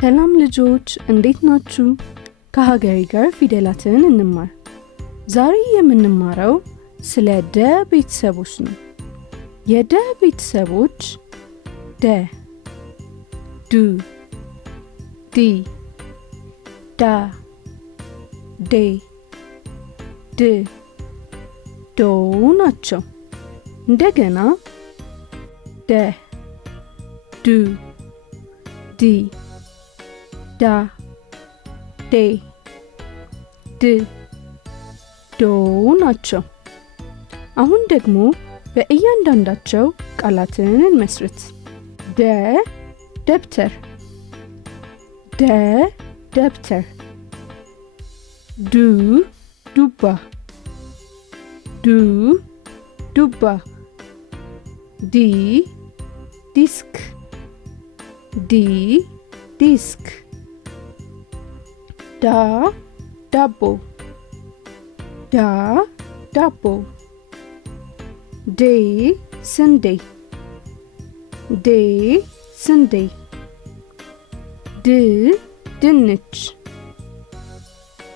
ሰላም ልጆች እንዴት ናችሁ? ከሀገሬ ጋር ፊደላትን እንማር። ዛሬ የምንማረው ስለ ደ ቤተሰቦች ነው። የደ ቤተሰቦች ደ፣ ዱ፣ ዲ፣ ዳ፣ ዴ፣ ድ፣ ዶ ናቸው። እንደገና ደ፣ ዱ፣ ዲ፣ ዳ፣ ዴ፣ ድ፣ ዶ ናቸው። አሁን ደግሞ በእያንዳንዳቸው ቃላትን እንመስርት። ደ ደብተር፣ ደ ደብተር። ዱ ዱባ፣ ዱ ዱባ። ዲ ዲስክ፣ ዲ ዲስክ። ዳ ዳቦ፣ ዳ ዳቦ። ዴ ስንዴ፣ ዴ ስንዴ። ድ ድንች፣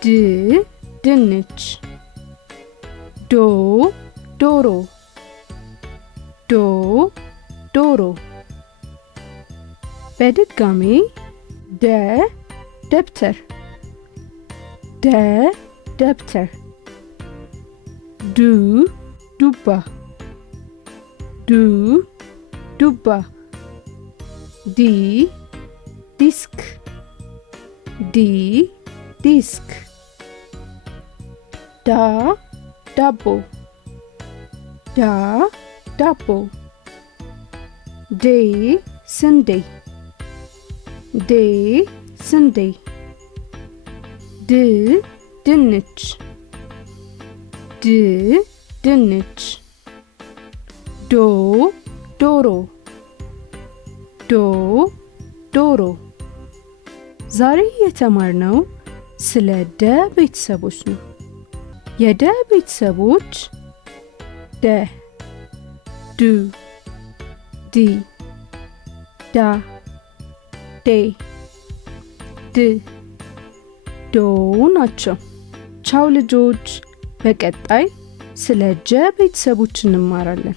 ድ ድንች። ዶ ዶሮ፣ ዶ ዶሮ። በድጋሜ ደ ደብተር፣ ደ ደብተር። ዱ ዱባ፣ ዱ ዱባ። ዲ ዲስክ፣ ዲ ዲስክ። ዳ ዳቦ፣ ዳ ዳቦ። ዴ ስንዴ፣ ዴ ስንዴ። ድ ድንች፣ ድ ድንች። ዶ ዶሮ፣ ዶ ዶሮ። ዛሬ የተማርነው ስለ ደ ቤተሰቦች ነው። የደ ቤተሰቦች ደ፣ ዱ፣ ዲ፣ ዳ፣ ዴ፣ ድ፣ ዶ ናቸው። ቻው ልጆች፣ በቀጣይ ስለ ጀ ቤተሰቦች እንማራለን።